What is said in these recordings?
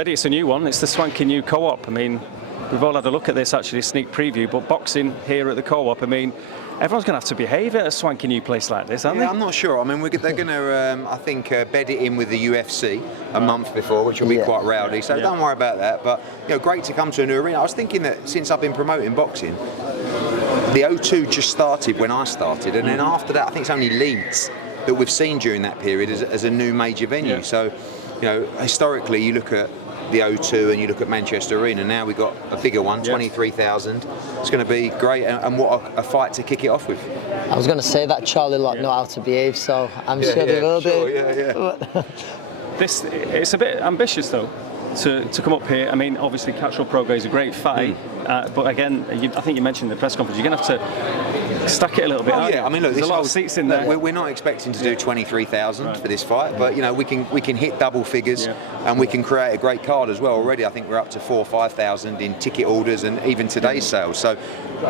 Eddie, it's a new one. It's the swanky new co-op. I mean, we've all had a look at this, actually, sneak preview, but boxing here at the co-op, I mean, everyone's going to have to behave at a swanky new place like this, aren't they? I'm not sure. I mean, they're going to, I think, bed it in with the UFC a month before, which will be quite rowdy. So don't worry about that. But great to come to a new arena. I was thinking that since I've been promoting boxing, the O2 just started when I started, and then after that, I think it's only Leeds that we've seen during that period as a new major venue. Yeah. So, historically, you look at the O2 and you look at Manchester Arena. Now we've got a bigger one, 23,000. It's going to be great, and what a fight to kick it off with. I was going to say that Charlie lot know how to behave, so I'm sure they will do. It's a bit ambitious though to come up here. I mean, obviously Catterall-Prograis is a great fight, but again, I think you mentioned in the press conference, you're going to have to stack it a little bit. I mean, look, there's a lot of seats in there. We're not expecting to do 23,000 for this fight, but we can hit double figures, and we can create a great card as well. Already, I think we're up to 4,000 or 5,000 in ticket orders, and even today's sales. So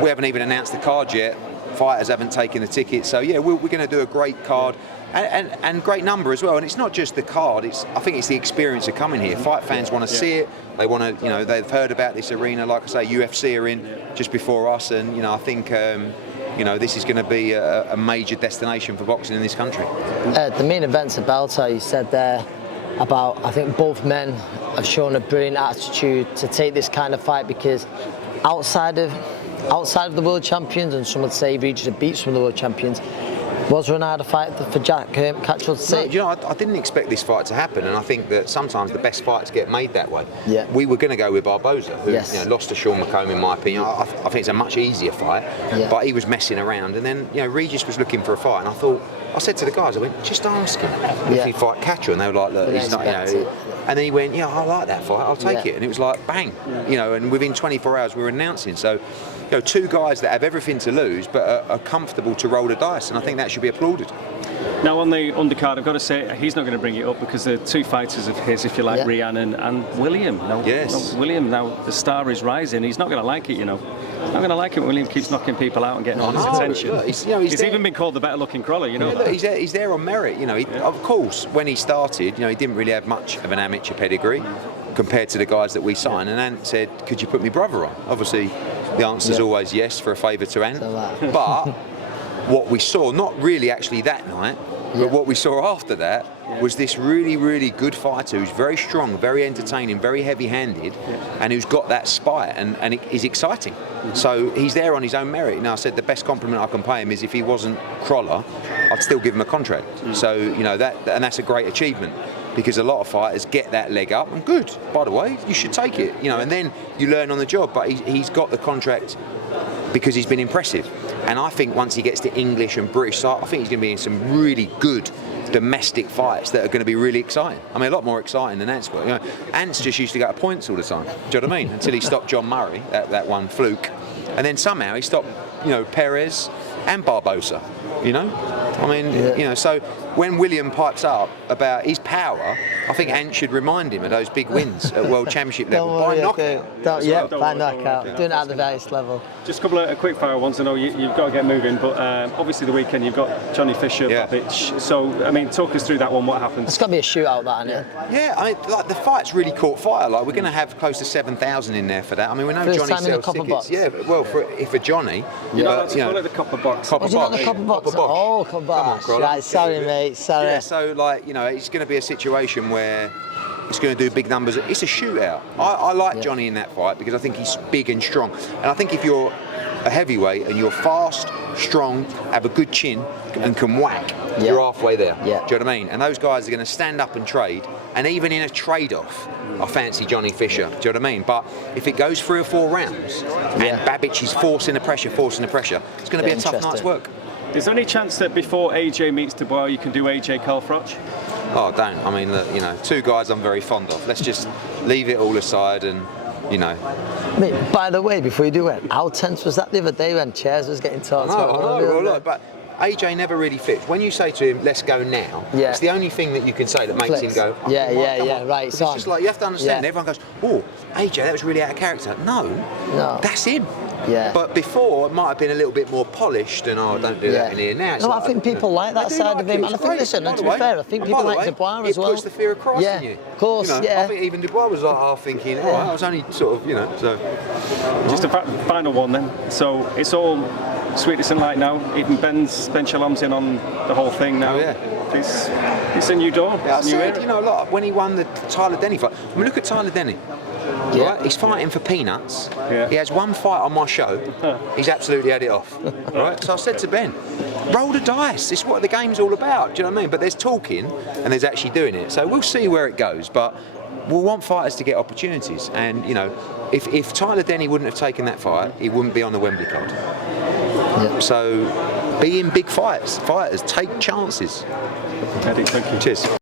we haven't even announced the card yet. Fighters haven't taken the tickets, so we're going to do a great card. And great number as well, and it's not just the card. I think it's the experience of coming here. Fight fans want to see it. They want to, they've heard about this arena. Like I say, UFC are in just before us, and I think this is going to be a major destination for boxing in this country. The main event's a belter. You said there about, I think both men have shown a brilliant attitude to take this kind of fight, because outside of the world champions, and some would say reaches a beat from the world champions, was Ronaldo a fight for Jack Catterall to say? No, I didn't expect this fight to happen, and I think that sometimes the best fights get made that way. Yeah. We were going to go with Barboza, who lost to Sean McComb, in my opinion. I think it's a much easier fight, but he was messing around, and then Regis was looking for a fight, and I said to the guys, I went, just ask him if he'd fight Catterall, and they were like, look, he's not, and then he went, I like that fight, I'll take it, and it was like, bang, and within 24 hours we were announcing. So, two guys that have everything to lose but are comfortable to roll the dice, and I think that should be applauded. Now on the undercard, I've got to say, he's not going to bring it up because the two fighters of his, if you like, Ryan and William. William, now the star is rising. He's not going to like it, Not going to like it when William keeps knocking people out and getting all this attention. Look, he's even been called the better-looking crawler, Look, he's there on merit, Of course, when he started, he didn't really have much of an amateur pedigree compared to the guys that we signed. And Ant said, "Could you put me brother on?" Obviously, the answer is always yes, for a favour to Ant. But what we saw, not really actually that night, but what we saw after that was this really, really good fighter who's very strong, very entertaining, very heavy-handed, and who's got that spite, and it is exciting. So he's there on his own merit. Now, I said the best compliment I can pay him is if he wasn't Crawler, I'd still give him a contract. So, that's a great achievement, because a lot of fighters get that leg up, and good, by the way, you should take it, and then you learn on the job. But he's got the contract because he's been impressive. And I think once he gets to English and British, I think he's going to be in some really good domestic fights that are going to be really exciting. I mean, a lot more exciting than Ant's got. Ant's just used to go to points all the time. Do you know what I mean? Until he stopped John Murray, that one fluke. And then somehow he stopped, Perez and Barboza, I mean, so when William pipes up about his power, I think Ant should remind him of those big wins at World Championship level by knockout. By knockout. Doing it at the highest level. Just a couple of quick fire ones. I know you've got to get moving, but obviously the weekend you've got Johnny Fisher, Babic. So, I mean, talk us through that one. What happens? It's got to be a shootout, that, isn't it? Yeah, I mean, the fight's really caught fire. Like, we're going to have close to 7,000 in there for that. I mean, we know Johnny sells tickets. Box. Yeah, well, for Johnny, you're not allowed to call it the copper box. Copper box. Oh, copper box. Right, sorry, mate. Sorry. Yeah, so it's going to be a situation where it's going to do big numbers. It's a shootout. I like Johnny in that fight because I think he's big and strong. And I think if you're a heavyweight and you're fast, strong, have a good chin and can whack, you're halfway there. Do you know what I mean? And those guys are going to stand up and trade. And even in a trade-off, I fancy Johnny Fisher. Do you know what I mean? But if it goes 3 or 4 rounds and Babic is forcing the pressure, it's going to be a tough night's work. Is there any chance that before AJ meets Dubois, you can do AJ-Froch? Oh, don't. I mean, look, 2 guys I'm very fond of. Let's just leave it all aside and, Mate, by the way, before you do it, how tense was that the other day when Chairs was getting talked about? Well, look, but AJ never really fits. When you say to him, let's go now, it's the only thing that you can say that makes him go, right. It's just like, you have to understand, everyone goes, oh, AJ, that was really out of character. No, that's him. Yeah. But before, it might have been a little bit more polished and, oh, don't do that in here. Now it's no, like, I think people like that side of him. And I think, listen, and to be fair, I think people like Dubois as well. It puts the fear across in you. Of course, you know, I think even Dubois was like half thinking, oh, I was only sort of, you know, so. Just a final one then. So it's all sweetness and light now. Even Ben Shalom's in on the whole thing now. Oh, yeah. It's a new door. Yeah, I said, you know, a lot when he won the Tyler Denny fight. I mean, look at Tyler Denny. Yeah. Right? He's fighting for peanuts. Yeah. He has one fight on my show. He's absolutely had it off. Right? So I said to Ben, roll the dice. It's what the game's all about. Do you know what I mean? But there's talking and there's actually doing it. So we'll see where it goes. But we'll want fighters to get opportunities. And, you know, if Tyler Denny wouldn't have taken that fight, he wouldn't be on the Wembley card. Yeah. So be in big fights. Fighters take chances. Eddie, thank you. Cheers.